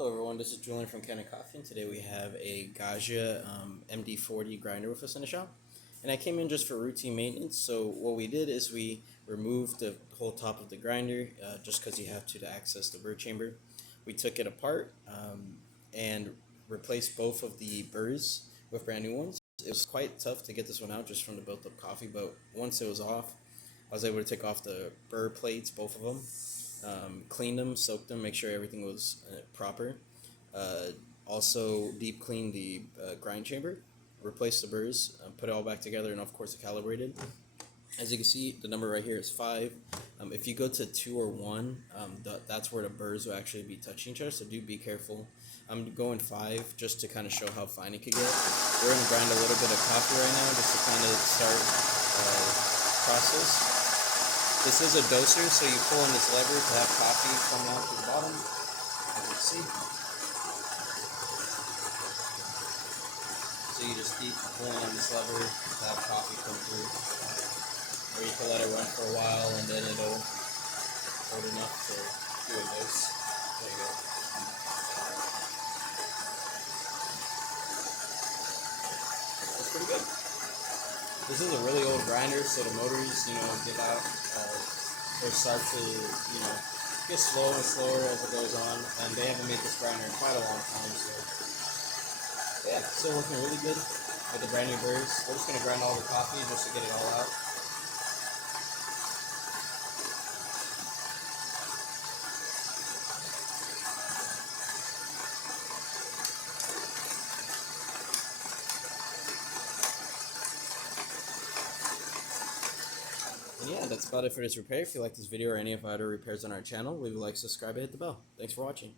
Hello everyone, this is Julian from Kanen, and today we have a Gaggia MD40 grinder with us in the shop. And I came in just for routine maintenance, so what we did is we removed the whole top of the grinder just because you have to access the burr chamber. We took it apart and replaced both of the burrs with brand new ones. It was quite tough to get this one out just from the built up coffee, but once it was off, I was able to take off the burr plates, both of them. Cleaned them, soaked them, make sure everything was proper. Also deep cleaned the grind chamber, replaced the burrs, put it all back together, and of course it calibrated. As you can see, the number right here is 5. If you go to 2 or 1, that's where the burrs will actually be touching each other, so do be careful. I'm going 5 just to kind of show how fine it could get. We're going to grind a little bit of coffee right now just to kind of start process. This is a doser, so you pull on this lever to have coffee come out to the bottom, as you can see. So you just keep pulling on this lever to have coffee come through. Or you can let it run for a while and then it'll hold enough to do a dose. There you go. That's pretty good. This is a really old grinder, so the motors, give out or start to, get slower and slower as it goes on. And they haven't made this grinder in quite a long time, so yeah, still working really good with the brand new burrs. We're just gonna grind all the coffee just to get it all out. And yeah, that's about it for this repair. If you like this video or any of our other repairs on our channel, leave a like, subscribe, and hit the bell. Thanks for watching.